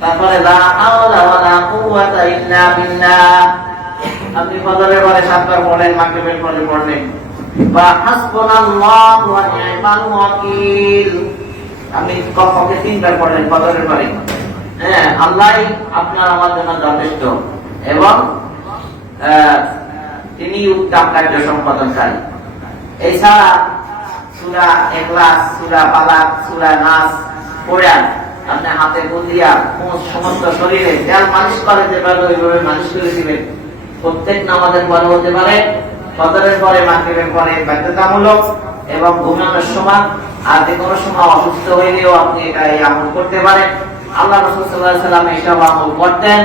তারপরে লা হাওলা ওয়ালা কুওয়াতা ইল্লা বিল্লাহ। আপনি ফজরের পরে সাতবার পড়েন, মাগরিবের পরে পড়লেন বা হাসবুনাল্লাহু ওয়া নি'মাল ওয়াকিল। আপনি তিনবার পড়লেন ফজরের পরে। হ্যাঁ আল্লাহই আপনার আমার জন্য যথেষ্ট। এবং তিনি উত্তম কার্য সম্পাদনকারী। এছাড়া সুরা এখলাস সুরা পালাক সুরা নাস পড়ান আপনি হাতে বুঝিয়া সমস্ত শরীরে তেল মালিশ করে যেভাবে ওইভাবে মালিশ করে দিবেন। প্রত্যেক নামাজের পরে হতে পারে, ফজরের পরে, মাগরিবের পরে বাধ্যতামূলক এবং ঘুমানোর সময়, আর যে কোনো সময় অসুস্থ হইলেও আপনি এটা এই আমল করতে পারেন। আল্লাহ রসুল সাল্লাহ সাল্লাম এইসব আমল করতেন,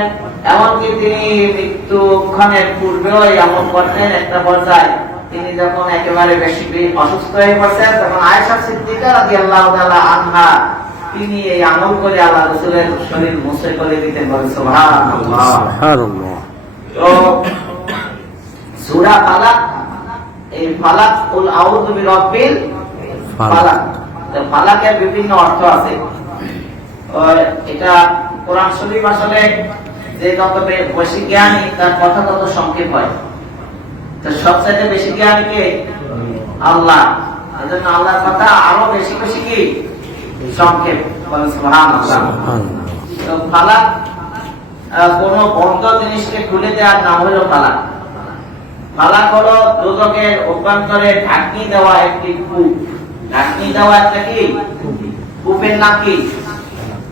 এমনকি তিনি মৃত্যুক্ষণের পূর্বেও এই আমল করতেন একটা পর্যায়ে। তিনি যখন একেবারে বেশি অসুস্থ হয়ে পড়ছেন তখন আয়েশা সিদ্দিকা রাদিয়াল্লাহু তাআলা আনহা তিনি এই আমল করে আল্লাহ রসুলের শরীর মুছে করে দিতেন বলে তো সূরা ফালাক এই ফালাক কুল আউযু বিরাব্বিল ফালাক। ফালাক। ফালাকের বিভিন্ন অর্থ আছে। এটা কোরআন শরীফ আসলে যে যত বেশি জ্ঞানী তার কথা তত সংক্ষেপ হয়। তো সবচেয়ে বেশি জ্ঞানী কে? আল্লাহ। এজন্য আল্লাহর কথা আরও বেশি বেশি কি? সংক্ষেপ বলেন সুবহানাল্লাহ। সুবহানাল্লাহ। তো ফালাক আহ, বন্ধ জিনিসকে খুলে দেওয়ার নাম হলো ফালাক। ফালাক হলো দুদকের অভ্যন্তরে ঢাকনি দেওয়া একটি কূপ। ঢাকনি দেওয়া একটা কি? কূপের নাম কি?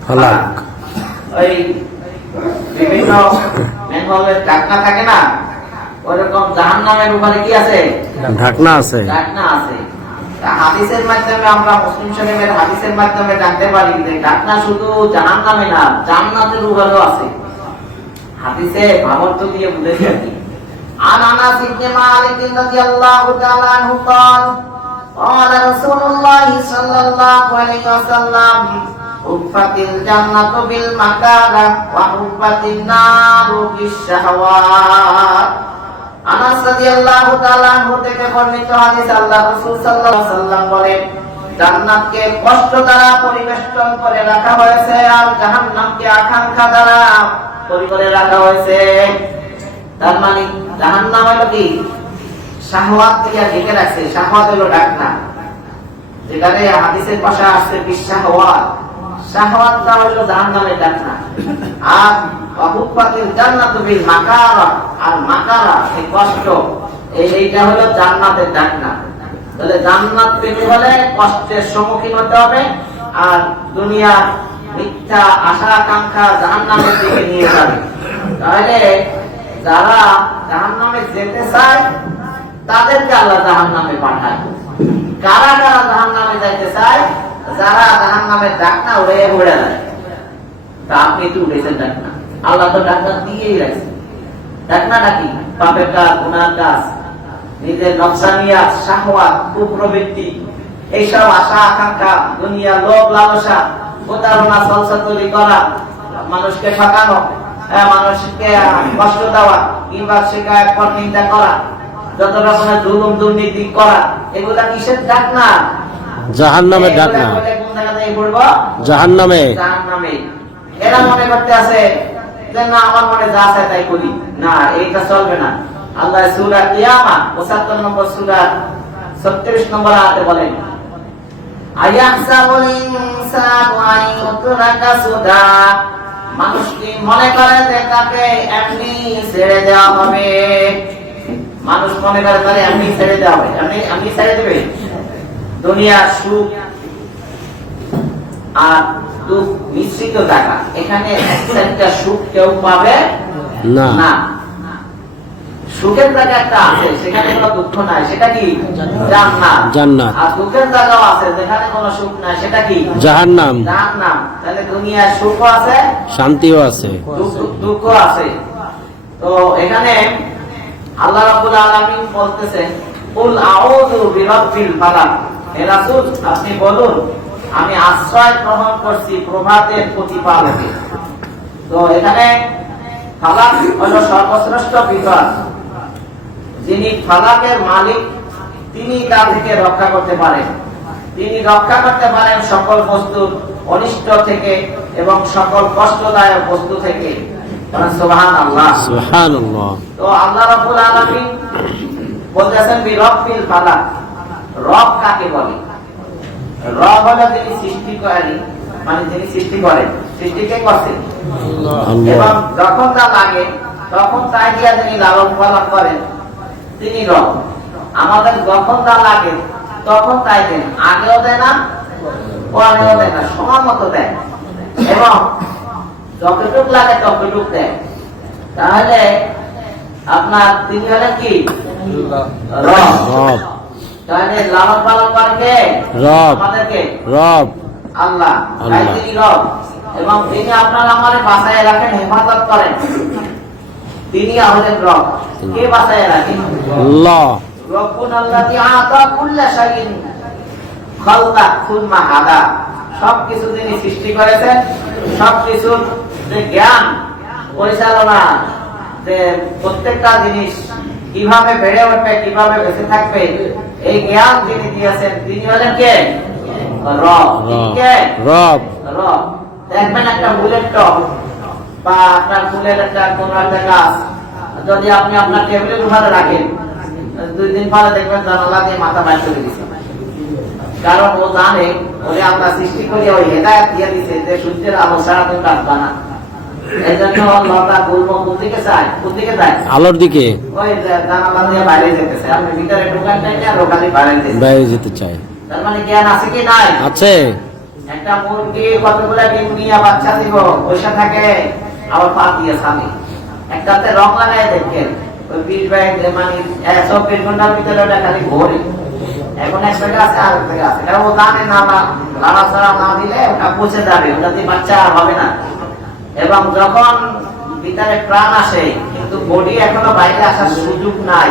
ফালাক। ওই বিভিন্ন ঢাকনা থাকে না? ওরকম জাহান নামের উপরে কি আছে? ঢাকনা আছে। ঢাকনা আছে। হাদিসের মাধ্যমে আমরা মুসলিম শরীফের হাদিসের মাধ্যমে জানতে পারি যে ঢাকনা শুধু জাহান নামে না জান্নাতের উপরেও আছে হাদিসে ভাবার্থ দিয়ে বুঝেছি আর কি عن انس بن مالك رضي الله تعالى عنه قال قال رسول الله صلى الله عليه وسلم حفت الجنة بالمكاره وحفت النار بالشهوات আনাস রাদিয়াল্লাহু তাআলা থেকে বর্ণিত হাদিস আল্লাহ রাসূল সাল্লাল্লাহু আলাইহি বলেন, জান্নাতকে কষ্ট দ্বারা পরিবেষ্টন করে রাখা হয়েছে আর জাহান্নামকে আকাঙ্ক্ষা দ্বারা করে রাখা হয়েছে। তার মানে জাহান্নাম হলো কি? শাহওয়াত থেকে ঢেকে রাখছে। শাহওয়াত হলো ডাকনা। হাদিসের পাশে আসছে বিশাহওয়াত সম্মুখীন হতে হবে, আর দুনিয়া মিথ্যা আশা আকাঙ্ক্ষা জাহান্নামের দিকে নিয়ে যাবে। তাহলে যারা জাহান্নামে যেতে চায়, তাদেরকে আল্লাহ জাহান্নামে পাঠায়। কারা কারা জাহান্নামে যাইতে চায় যারা জাহান্নামের ডাকনা উড়ে উড়ে তা আপনি তো উঠেছেন ডাকনা। আল্লাহ তো ডাকনা দিয়েই রাখছে ডাকনা ডাকি পাপের কাজ গুনার কাজ নিজের নকশানিয়া কুপ্রবৃত্তি এইসব আশা আকাঙ্ক্ষা দুনিয়া লোভ লালসা প্রতারণা করা মানুষকে ঠকানো হ্যাঁ, মানুষকে কষ্ট দেওয়া কিংবা শিকায়ত পর নিন্দা করা যত রকমের জুলুম দুর্নীতি করা এগুলা কিসের ডাক না করলে কোন জায়গাতেই পড়ব জাহান্নামে। জাহান্নামে এরা মনে করতে আছে না মনে যা আছে তাই করি। না, এইটা চলবে না। আল্লাহ সূরা কিয়ামা 75 নম্বর সূরা 36 নম্বর আয়াতে বলেন আয়াহসাবুল ইনসানু আন ইউতরাকা সুদা। মানুষ কি মনে করে তাকে এমনি ছেড়ে দেওয়া হবে। মানুষ মনে করে তাহলে এমনি ছেড়ে দেওয়া হবে। এমনি এমনি ছেড়ে দেবে? দুনিয়ার সুখ আর দুঃখ মিশ্রিত থাকা এখানে একটা সুখ কেউ পাবে না। সুখের জায়গা একটা আছে সেখানে কোনো দুঃখ নাই। সেটা কি? জান্নাত। জান্নাত। আর দুঃখের জায়গাও আছে যেখানে কোনো সুখ নাই সেটা কি? জাহান্নাম। জাহান্নাম। তাহলে দুনিয়ার সুখও আছে শান্তিও আছে। দুঃখ- আছে। তো এখানে আল্লাহ রাব্বুল আলামিন বলতেছেন কুল আউযু বিরাব্বিল ফালাক। রাসূল আপনি বলুন আমি আশ্রয় গ্রহণ করছি প্রভাতের প্রতিপালকে। তো এখানে ফালাক হলো সর্বশ্রেষ্ঠ বিপদ যিনি ফালাকের মালিক তিনি তা থেকে রক্ষা করতে পারেন। তিনি রক্ষা করতে পারেন সকল বস্তুর অনিষ্ট থেকে এবং সকল কষ্টদায়ক বস্তু থেকে। আল্লাহ তো আল্লাহ রাব্বুল আলামিন বলতেছেন বি রব্বিল ফালাক। রব কাকে বলে? রব হলো যিনি সৃষ্টিকারী মানে যিনি সৃষ্টি করেন। সৃষ্টি কে করছেন এবং যখন তা লাগে তখন তাই দিয়া তিনি লালন পালন করেন তিনি রব। আমাদের যখন তা লাগে তখন তাই দেন। আগেও দেয় না পরেও দেয় না সময় মতো দেয়। এবং যতটুক লাগে ততটুক দেয়। তাহলে আপনার তিনি হলেন কি? রব। তাহলে লালন পালন করেন কে? রব। আমাদেরকে? রব। আল্লাহ। তাই। তিনি রব। এবং তিনি আপনার রাখেন হেফাজত করেন। তিনি আমাদের রব। কে বাসায় রাখেন? আল্লাহ। রব্বুন আতা কুল্লা শাইইন খালকা সুম্মা হাদা সবকিছু তিনি সৃষ্টি করেছেন। সবকিছুর যে জ্ঞান পরিচালনা যে প্রত্যেকটা জিনিস কীভাবে বেড়ে উঠবে কীভাবে বেঁচে থাকবে এই জ্ঞান তিনি দিয়েছেন তিনি হলেন কে? রব। কে? রব। রব। দেখবেন একটা ফুলের টব বা আপনার ফুলের একটা কোন একটা গাছ। যদি আপনি আপনার টেবিলের উপরে রাখেন দুই দিন পরে দেখবেন জানালা দিয়ে মাথা বাইর করে দিচ্ছে কারণ ও জানে ওরে আমরা সৃষ্টি করিয়া ওই হেদায়ত দিয়ে দিছে যে সূর্যের আলো ছাড়া তুমি কাটবা না। আলোর দিকে। দিয়ে বাইরে যেতে চাই মানে আছে কি নাই? আছে। একটা মুরগি কতগুলা ডিম নিয়ে বাচ্চা দিব? পয়সা থাকে। আবার পা দিয়ে স্বামী একটাতে রং লাগাই দেখেন ওই বিশ মানে চব্বিশ ঘণ্টার ভিতরে ওটা খালি ভরে। এখন এক জায়গা আছে আর এক জায়গা আছে। কারণ ও জানে না না লাড়া ছাড়া না দিলে ওটা পচে যাবে। ওটাতে বাচ্চা আর হবে না। এবং যখন ভিতরে প্রাণ আসে, কিন্তু বডি এখনও বাইরে আসার সুযোগ নাই,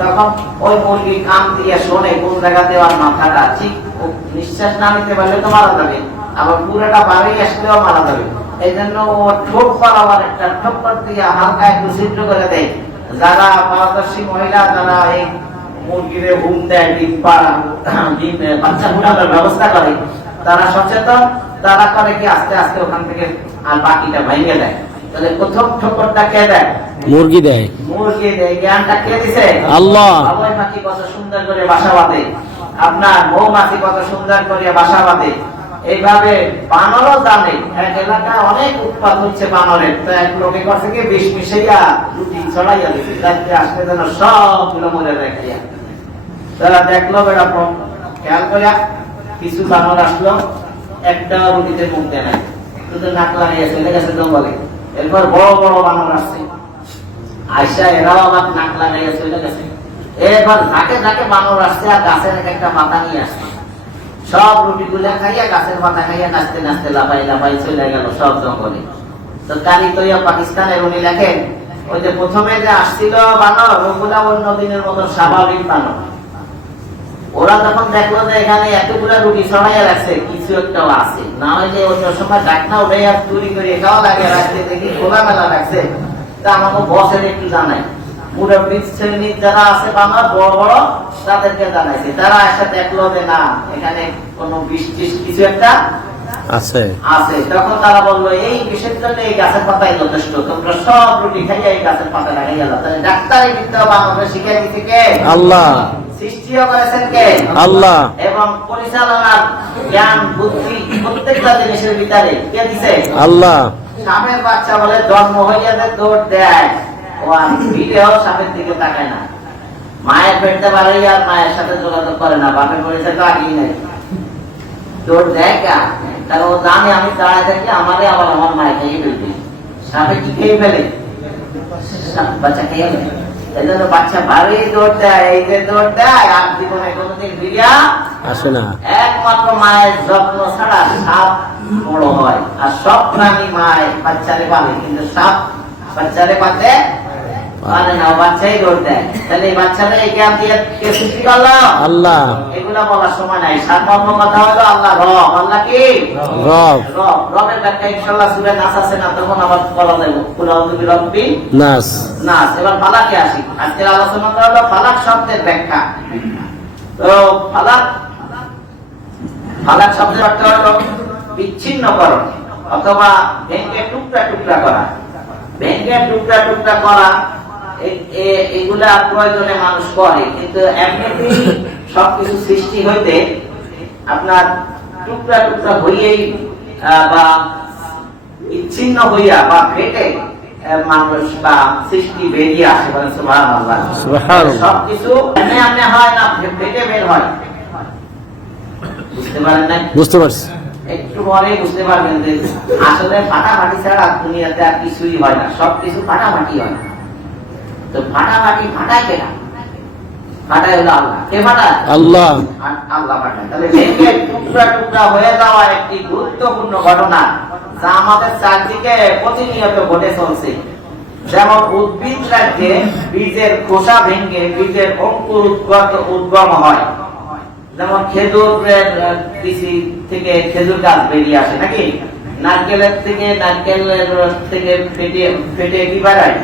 তখন ওই মুরগি কান দিয়ে শোনে কোন জায়গাতে ওর মাথাটা, ঠিক নিঃশ্বাস না নিতে পারলে তো মারা যাবে, আবার পুরোটা বাড়ি আসলেও মারা যাবে। এই জন্য ও ঠোক বরাবর একটা ঠোক্কর দিয়ে হালকা একটু ছিদ্র করে দেয়। যারা পারদর্শী মহিলা, যারা এই মুরগিরে ঘুম দেয়, ডিম পাড়া ডিম, বাচ্চা ফুটানোর ব্যবস্থা করে, তারা সচেতন, তারা করে কি আস্তে আস্তে ওখান থেকে আর বাকিটা ভেঙে দেয়। তাহলে প্রথম ঠোকরটা কে দেয়? মুরগি দেয়। মুরগি দেয়। জ্ঞানটা কে দিছে? আল্লাহ। বাবুই পাখি কত সুন্দর করে বাসা বাঁধে। আপনার মৌমাছি কত সুন্দর করে বাসা বাঁধে। এইভাবে বানরও জানে। এক এলাকায় অনেক উৎপাদ হচ্ছে বানরের। তো এক লোকে করছে কি বিষ মিশাইয়া রুটি ছড়াইয়া দিচ্ছে যাতে আসলে যেন সবগুলো মরে দেখাইয়া তারা দেখল বেড়া খেয়াল করিয়া কিছু বানর আসলো। একটা রুটিতে মুখ দেয় শুধু নাক এরপর বড় বড় বানর আসছে। এরাও ঝাঁকে বানর আসছে আর গাছের এক একটা নিয়ে আসছে। সব রুটি গুলা খাইয়া গাছের পাতা খাইয়া নাচতে নাচতে লাফাই লাফাই চলে গেল সব জঙ্গলে। তো কালি তৈয়া পাকিস্তানের উনি লেখেন, ওই যে প্রথমে যে আসছিল বানর, ওগুলা অন্য দিনের মতো স্বাভাবিক বানর। ওরা যখন দেখল যে এখানে এতগুলা রুটি ছড়াইয়া রাখছে কিছু একটা আছে না হইলে অন্য সময় ডাকনা উঠে আর চুরি করে খাওয়া লাগে রাখছে দেখি খোলা মেলা রাখছে। তা আমাকে বসের একটু জানাই। মুরব্বী শ্রেণির যারা আছে বাংলা বড় বড় তাদেরকে জানাইছে। তারা একটা দেখল যে না এখানে কোনো বিষ কিছু একটা আছে। আছে। তখন তারা বলল এই বিষের জন্য এই গাছের পাতাই যথেষ্ট। তোমরা সব রুটি খাইয়া এই গাছের পাতা লাগাই গেল তাহলে ডাক্তারি বিদ্যা বাংলাদেশ শিখাই কে? আল্লাহ। সৃষ্টিও করেছেন কে? আল্লাহ। এবং পরিচালনার জ্ঞান বুদ্ধি প্রত্যেকটা জিনিসের ভিতরে কে দিছে? আল্লাহ। সাপের বাচ্চা বলে জন্ম হইয়া যে দৌড় দেয় ও আর ভিডিও সাপের দিকে তাকায় না। মায়ের পেটতে পারে আর মায়ের সাথে যোগাযোগ করে না বাপের পরিচয় তো আগেই নেই। দৌড় দেয় কা? কারণ ও জানে আমি দাঁড়ায় থাকলে আমারে আবার আমার মায়ের খেয়ে ফেলবে। সাপে কি খেয়ে ফেলে? বাচ্চা খেয়ে ফেলে। এই জন্য বাচ্চা ভালোই দৌড় দেয় এই যে দৌড় দেয় আর জীবনে কোনোদিন ফিরিয়া আসে না। একমাত্র মায়ের যত্ন ছাড়া সাপ বড় হয়। আর সব প্রাণী মায় বাচ্চারে পালে কিন্তু সাপ বাচ্চারে পাতে পালে না বাচ্চাই দৌড় দেয়। তাহলে এই বাচ্চারা এই জ্ঞান কে সৃষ্টি করল? আল্লাহ। এগুলা বলার সময় নাই। সারমর্ম কথা হলো আল্লাহ রব। আল্লাহ কি? রব। রব। রবের ব্যাখ্যা ইনশাল্লাহ সুরে নাস আছে না তখন আবার বলা যাবে। কুলাউদ্দিন রব্বি নাস। নাস। এবার ফালাকে আসি। আজকের আলোচনা হলো ফালাক শব্দের ব্যাখ্যা। তো ফালাক ফালাক শব্দের অর্থ হলো বিচ্ছিন্নকরণ অথবা ভেঙে টুকরা টুকরা করা। ভেঙে টুকরা টুকরা করা এগুলা প্রয়োজনে মানুষ করে কিন্তু এমনিতেই সবকিছু সৃষ্টি হইতে আপনার টুকরা টুকরা হইয়েই বা বিচ্ছিন্ন হইয়া বা ফেটে মানুষ বা সৃষ্টি বেরিয়ে আসে। সবকিছু এমনি এমনি হয় না ফে- ফেটে বের হয়। বুঝতে পারেন না বুঝতে পারছি। একটু পরে বুঝতে পারবেন যে আসলে ফাটাফাটি ছাড়া দুনিয়াতে আর কিছুই হয় না সব কিছু ফাটাফাটি হয়। না তো ফাটাফাটি ফাটায় কেনা ফাটায় হলো আল্লাহ। কে ফাটায় আল্লাহ। আল্লাহ পাঠায় তাহলে ভেঙে টুকরা টুকরা হয়ে যাওয়া একটি গুরুত্বপূর্ণ ঘটনা যা আমাদের চারদিকে প্রতিনিয়ত ঘটে চলছে। যেমন উদ্ভিদ রাজ্যে বীজের খোসা ভেঙে বীজের অঙ্কুর উদ্গত উদ্গম হয়। যেমন খেজুরের আহ, কৃষি থেকে খেজুর গাছ বেরিয়ে আসে নাকি? নারকেলের থেকে নারকেলের থেকে ফেটে ফেটে কি বেড়ায়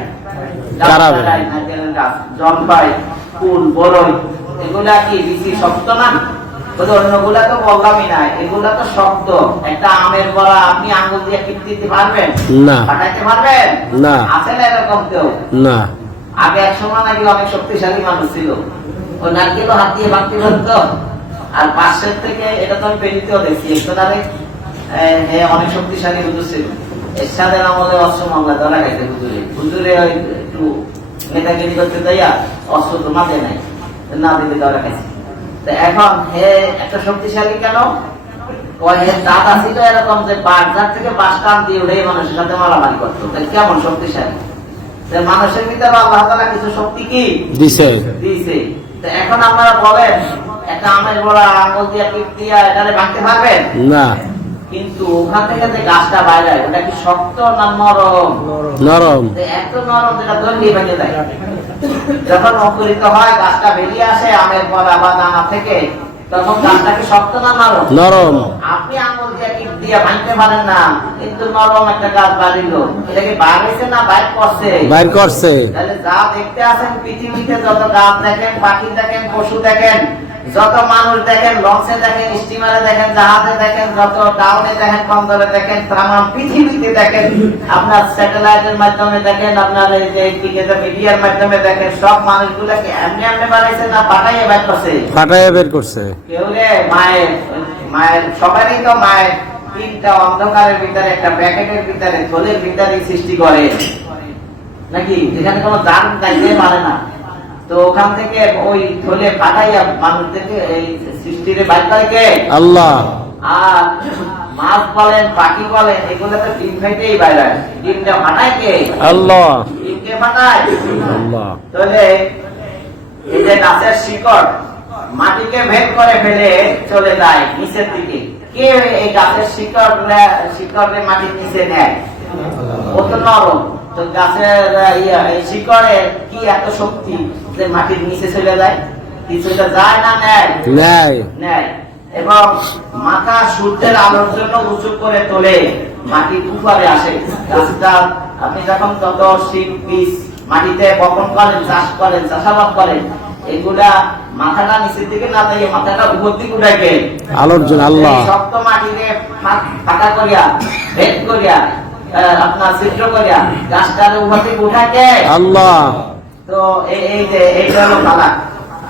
বরই এগুলা কি শক্ত না? অন্যগুলা তো বললামই না এগুলা তো শক্ত একটা আমের বড়া আপনি আঙ্গুল দিয়ে টিপ পারবেন? না। ফাটাইতে পারবেন? না। আছে না এরকম কেউ? না। আগে এক সময় নাকি অনেক শক্তিশালী মানুষ ছিল। ও নারকেলও হাত দিয়ে ভাঙতে পারতো। আর পাশের থেকে এটা তো আমি পেরিতেও দেখছি অনেক শক্তিশালী হুজুর ছিল। এরশাদের আমলে অস্ত্র মামলা ধরা গেছে হুজুরে। হুজুরে একটু নেতাগিরি করতে যাইয়া অস্ত্র তো নাই না দিতে ধরা গেছে তো এখন হে একটা শক্তিশালী কেন? দাদা ছিল এরকম যে বাজার থেকে বাস টান দিয়ে উঠে মানুষের সাথে মারামারি করতো। কেমন শক্তিশালী? মানুষের ভিতরে আল্লাহ তাআলা কিছু শক্তি কি? দিছে। দিয়েছে তো এখন আপনারা বলেন একটা আমের বড়া আঙুল দিয়ে টিপ দিয়া এটারে ভাঙতে পারবেন? না। কিন্তু ওখান থেকে যে গাছটা বাইরে হয়, ওটা কি শক্ত না নরম? নরম। এত নরম যেটা দণ্ডি ভেঙে যায়। যখন অঙ্কুরিত হয় গাছটা বেরিয়ে আসে আমের বড়া বা দানা থেকে তখন গাছটা কি শক্ত না নরম? নরম। আপনি আঙুল দিয়ে টিপ দিয়ে ভাঙতে পারেন না কিন্তু নরম একটা গাছ বাড়িল। এটা কি বাড়িছে না বাইর করছে? বাইর করছে। তাহলে যা দেখতে আছেন পৃথিবীতে যত গাছ দেখেন পাখি দেখেন পশু দেখেন যত মানুষ দেখেন লঞ্চে দেখেন স্টিমারে দেখেন জাহাজে দেখেন যত ডাউনে দেখেন বন্দরে দেখেন তামাম পৃথিবীতে দেখেন আপনার স্যাটেলাইটের মাধ্যমে দেখেন আপনার এই যে মিডিয়ার মাধ্যমে দেখেন সব মানুষগুলোকে এমনি এমনি বানাইছে না পাঠাইয়ে বের করছে? ফাটাইয়া বের করছে। কেউ রে মায়ের মায়ের সবারই তো মায়ের তিনটা অন্ধকারের ভিতরে একটা ব্র্যাকেটের ভিতরে থলের ভিতরে সৃষ্টি করে। নাকি? যেখানে কোনো দান চাইতে পারে না। তো ওখান থেকে ওই থলে পাঠাইয়া মানুষদেরকে এই সৃষ্টিরে বাইর আল্লাহ। আর মাছ বলেন পাখি বলেন এগুলো তো ডিম খাইতেই বাইরে ডিমটা ফাটায় কে? আল্লাহ। ডিমকে ফাটায়? আল্লাহ। তাহলে এই যে গাছের শিকড় মাটিকে ভেদ করে ফেলে চলে যায় নিচের দিকে। কে এই গাছের শিকড় শিকড়ে মাটির নিচে নেয়? ও তো নরম। তো গাছের আহ, ইয়া, এই শিকড়ে কি এত শক্তি? যে মাটির নিচে চলে যায় যায় না নেয়? নেয়। এবং মাথা সূর্যের আলোর জন্য উঁচু করে তোলে মাটির উপরে আসে। গাছটা আপনি যখন তত শীত বীজ মাটিতে বপন করেন চাষ করেন চাষাবাদ করেন এগুলা মাথাটা নিচের দিকে না দিয়ে মাথাটা উপর দিকে উঠাইকে আলোর জন্য আল্লাহ। শক্ত মাটিতে ফাঁকা করিয়া ভেদ করিয়া আপনার ছিদ্র করিয়া গাছটার উপর দিকে উঠাকে আল্লাহ। তো এই এই যে এইটা হলো তালাক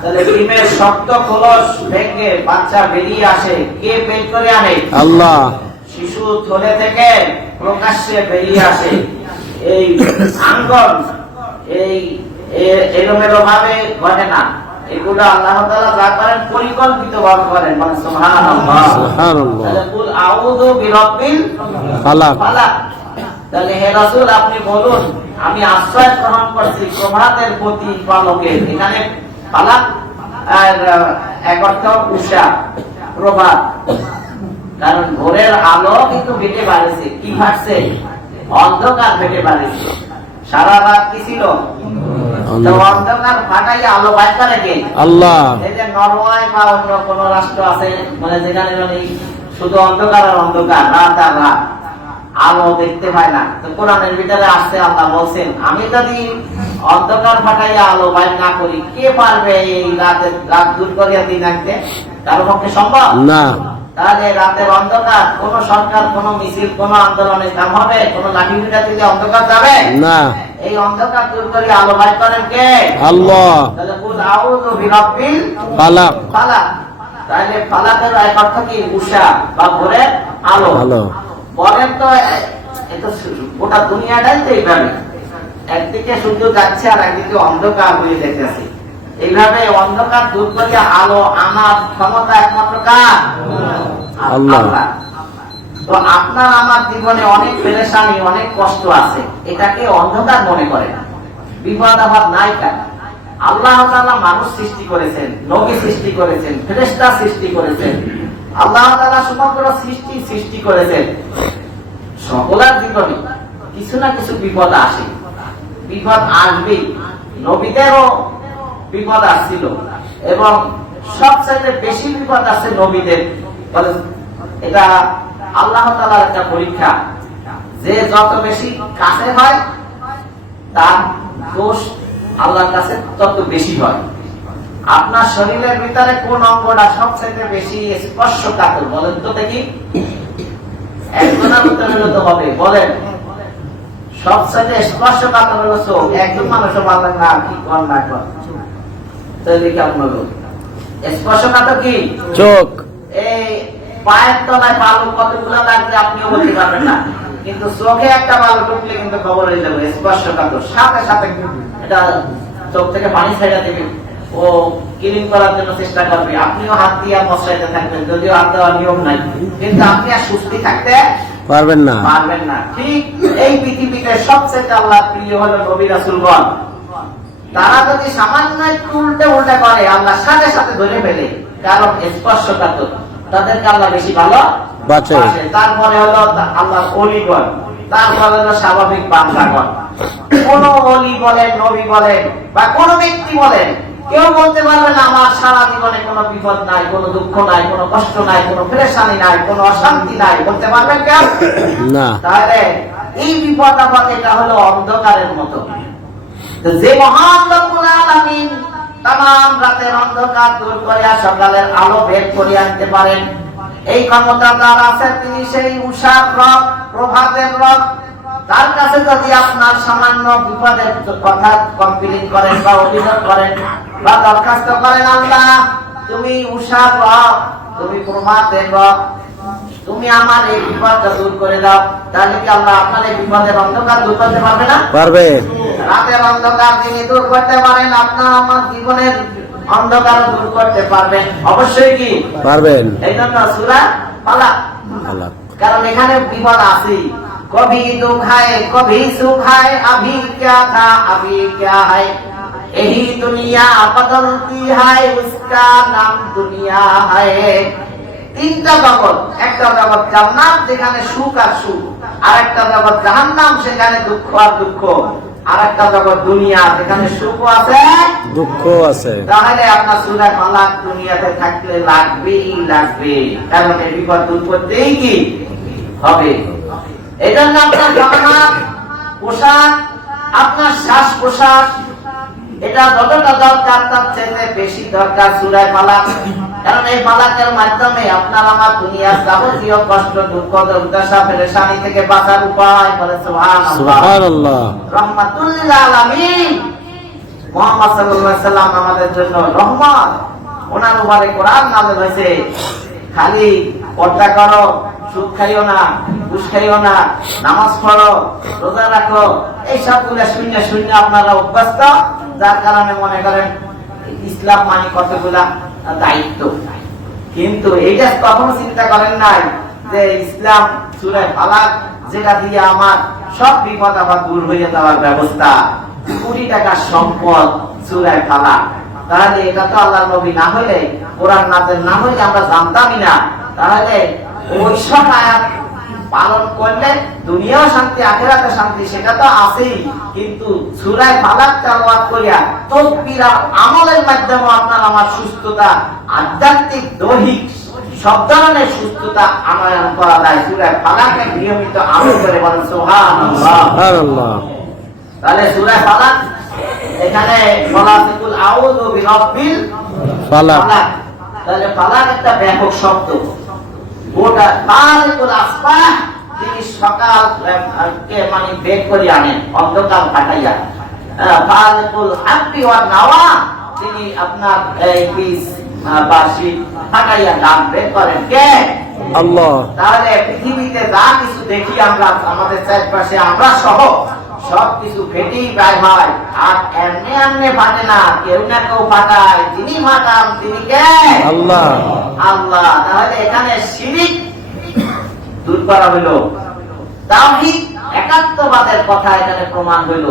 তাহলে ডিমের শক্ত খোলস ভেঙে বাচ্চা বেরিয়ে আসে। কে বের করে আনে? আল্লাহ। শিশু থলে থেকে প্রকাশ্যে বেরিয়ে আসে। এই আঙ্গন এই এলোমেলো ভাবে ঘটে না। এগুলো আল্লাহ তাআলা যা করেন পরিকল্পিত ভাবে করেন। মানে। তাহলে কুল আউযু বিরাব্বিল ফালাক। ফালাক। তাহলে হে রাসূল আপনি বলুন আমি আশ্রয় গ্রহণ করছি প্রভাতের প্রতি পালকের এখানে আর এক অর্থ উষা প্রভাত। কারণ ভোরের আলো কিন্তু বেটে বাড়েছে। কি ফাটছে? অন্ধকার বেটে বাড়েছে। সারা রাত কি ছিল? অন্ধকার ফাটাইয়া আলো করে কে? আল্লাহ। এই যে নরওয়ে বা অন্য কোন রাষ্ট্র আছে মানে যেখানে মানে শুধু অন্ধকার আর অন্ধকার রাত আর রাত। আলো দেখতে পায় না। তো কোরআনের ভিতরে আসছে আল্লাহ বলছেন আমি যদি অন্ধকার ফাটাইয়া আলো বাইর না করি কে পারবে এই রাতে রাত দূর করিয়া দিন আনতে কারও পক্ষে সম্ভব? না। তাহলে রাতের অন্ধকার কোন সরকার কোন মিছিল কোন আন্দোলনে কাম হবে? কোন লাঠি পিঠা দিলে অন্ধকার যাবে? না। এই অন্ধকার দূর করে আলো বাই করেন কে? আল্লাহ। তাহলে কুল আউযু বিরাব্বিল ফালাক। ফালাক। তাহলে ফালাকের এক অর্থ কি? উষা বা ভোরের আলো। আলো। বলেন তো গোটা দুনিয়াটাই তো এইভাবে। একদিকে সূর্য যাচ্ছে আর একদিকে অন্ধকার হয়ে যেতেছে এইভাবে অন্ধকার দূর করে আলো আনার ক্ষমতা একমাত্র কার? আল্লাহ। তো আপনার আমার জীবনে অনেক পেরেশানি অনেক কষ্ট আছে। এটাকে অন্ধকার মনে করে না। বিপদ আবার নাই কেন? আল্লাহ মানুষ সৃষ্টি করেছেন নবী সৃষ্টি করেছেন ফেরেশতা সৃষ্টি করেছেন। আল্লাহ তাআলা সমগ্র সৃষ্টি সৃষ্টি করেছেন। জীবনে কিছু না কিছু বিপদ আসে। বিপদ নবীদেরও বিপদ আসছিল এবং বেশি বিপদ আছে নবীদের। এটা আল্লাহ তাআলার একটা পরীক্ষা। যে যত বেশি কাছে হয়, তার দোষ আল্লাহর কাছে তত বেশি হয়। আপনার শরীরের ভিতরে কোন অঙ্গটা সবচেয়ে বেশি স্পর্শকাতর বলেন তো দেখি। একজনের উত্তর তো হবে বলেন। সবচেয়ে স্পর্শকাতর হলো চোখ। একজন মানুষও বলেন না কি কর না কর। তাহলে কেমন হলো স্পর্শকাতর কি? চোখ। এই পায়ের তলায় বালু কতগুলো লাগবে আপনিও বলতে পারবেন না। কিন্তু চোখে একটা বালু ঢুকলে কিন্তু খবর হয়ে যাবে স্পর্শকাতর। সাথে সাথে এটা চোখ থেকে পানি ছেড়ে দেবে। ও ক্লিন করার জন্য চেষ্টা করবে। আপনিও হাত দিয়ে মশাইতে থাকবেন যদিও হাত দেওয়ার নিয়ম নাই। কিন্তু আপনি আর সুস্থি থাকতে পারবেন না। পারবেন না। ঠিক এই পৃথিবীতে সবচেয়ে আল্লাহ প্রিয় হলো নবী রাসূলগণ। তারা যদি সামান্য একটু উল্টে উল্টে করে আল্লাহ সাথে সাথে ধরে ফেলে কারণ স্পর্শকাতর। তাদেরকে আল্লাহ বেশি ভালো বাঁচে। তারপরে হলো আল্লাহ অলিগণ। তারপরে হলো স্বাভাবিক বান্দাগণ। কোন অলি বলেন নবী বলেন বা কোন ব্যক্তি বলেন কেউ বলতে পারবে না আমার সারা জীবনে কোনো বিপদ নাই কোনো দুঃখ নাই কোনো কষ্ট নাই কোনো পেরেশানি নাই কোনো অশান্তি নাই। বলতে পারবেন কেউ? না। তাহলে এই বিপদ আপদ এটা হলো অন্ধকারের মতো। যে মহান রব্বুল আলামিন তাম রাতের অন্ধকার দূর করিয়া সকালের আলো বের করিয়া আনতে পারেন। এই ক্ষমতা তার আছে তিনি সেই উষার রব প্রভাতের রব। তার কাছে যদি আপনার সামান্য বিপদের কথা কমপ্লেন করেন বা অভিযোগ করেন বা দরখাস্ত করেন আল্লাহ তুমি উষার রব তুমি প্রমাতের রব তুমি আমার এই বিপদটা দূর করে দাও। তাহলে কি আল্লাহ আপনার এই বিপদের অন্ধকার দূর করতে পারবে না? পারবে। রাতের অন্ধকার তিনি দূর করতে পারেন আপনার আমার জীবনের অন্ধকার দূর করতে পারবেন। অবশ্যই কি? পারবেন। এই জন্য সুরা পালা কারণ এখানে বিপদ আছেই। কবি দুঃখায় কবি সুখায় আভি ক্যা থা আভি ক্যা হয়। यही दुनिया बदलती है उसका नाम दुनिया है তিনটা জগৎ একটা জগৎ জান্নাত যেখানে সুখ আর সুখ আর একটা জগৎ জাহান্নাম সেখানে দুঃখ আর দুঃখ আর একটা জগৎ দুনিয়া যেখানে সুখ আছে দুঃখ আছে তাহলে আপনার সুরা মালাক দুনিয়াতে থাকলে লাগবেই লাগবে কারণ এই বিপদ দূর করতেই কি হবে এই জন্য আপনার জামাত পোশাক আপনার শ্বাস প্রশ্বাস এটা যতটা দরকার তার চাইতে বেশি দরকার সুরায় মালাক। কারণ এই মালাকের মাধ্যমে আপনার আমার দুনিয়ার যাবতীয় কষ্ট দুঃখ দুর্দশা পেরেশানি থেকে বাঁচার উপায় বলে সুবহানাল্লাহ। সুবহানাল্লাহ। রহমাতুল্লাহ আলামিন। মুহাম্মদ সাল্লাল্লাহু আলাইহি সাল্লাম আমাদের জন্য রহমত। ওনার উপরে কোরআন নাযিল হয়েছে। খালি পর্দা করো সুদ খাইও না ঘুষ খাইও না নামাজ পড়ো রোজা রাখো এই সবগুলো শূন্য শূন্য আপনারা অভ্যস্ত। যার কারণে মনে করেন ইসলাম মানে কতগুলা দায়িত্ব। কিন্তু এইটা কখনো চিন্তা করেন নাই যে ইসলাম সুরে ফালাক যেটা দিয়ে আমার সব বিপদ আবার দূর হয়ে যাওয়ার ব্যবস্থা কোটি টাকার সম্পদ সুরে ফালাক। তাহলে এটা তো আল্লাহ নবী না হলে, কোরআন নাজেল না হলে আমরা জানতামই না। তাহলে ওই সব আয়াত পালন করলে দুনিয়াও শান্তি আখেরাতে শান্তি সেটা তো আছেই। কিন্তু সুরায় ফালাক তেলাওয়াত করিয়া তকবীর আমলের মাধ্যমে আপনার আমার সুস্থতা আধ্যাত্মিক দৈহিক সব ধরনের সুস্থতা আনয়ন করা যায়। সুরায় ফালাকে নিয়মিত আমল করে বলেন সুবহানাল্লাহ। সুবহানাল্লাহ। তাহলে সুরায় ফালাক এখানে বলা আউযু বিরাব্বিল ফালাক তাহলে ফালাক একটা ব্যাপক শব্দ। গোটা তারিকুল আসবাহ তিনি সকাল মানে বের করে আনেন অন্ধকার কাটাইয়া আহ, তারিকুল হাব্বি ওয়ান নাওয়া তিনি আপনার এই বীজ বা শীত বের করেন। কে? আল্লাহ। তাহলে পৃথিবীতে যা কিছু দেখি আমরা আমাদের চারপাশে আমরা সহ সব কিছু ফেটেই প্রায় হয়। আর এমনি এমনি ফাটে না কেউ না কেউ ফাটায়। যিনি ফাটান তিনি কে? আল্লাহ। আল্লাহ। তাহলে এখানে শিরিক দূর করা হইল। তাওহীদ একাত্মবাদের কথা এখানে প্রমাণ হইল।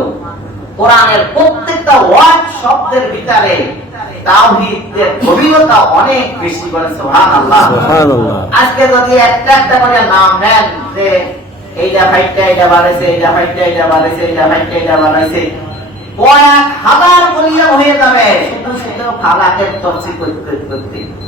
কোরআনের প্রত্যেকটা ওয়ার্ড শব্দের ভিতরে তাওহীদের গভীরতা অনেক বেশি করে সুবহানাল্লাহ। সুবহানাল্লাহ। আজকে যদি একটা একটা করে নাম নেন যে এইটা ফাইটটা এটা বাড়াইছে, এইটা ফাইটটা এটা বাড়াইছে, এইটা ফাইটটা এটা বাড়াইছে। কয়েক হাজার বলিয়া হয়ে যাবে। শুধু শুধু ফালাকের তফসি করতে করতে।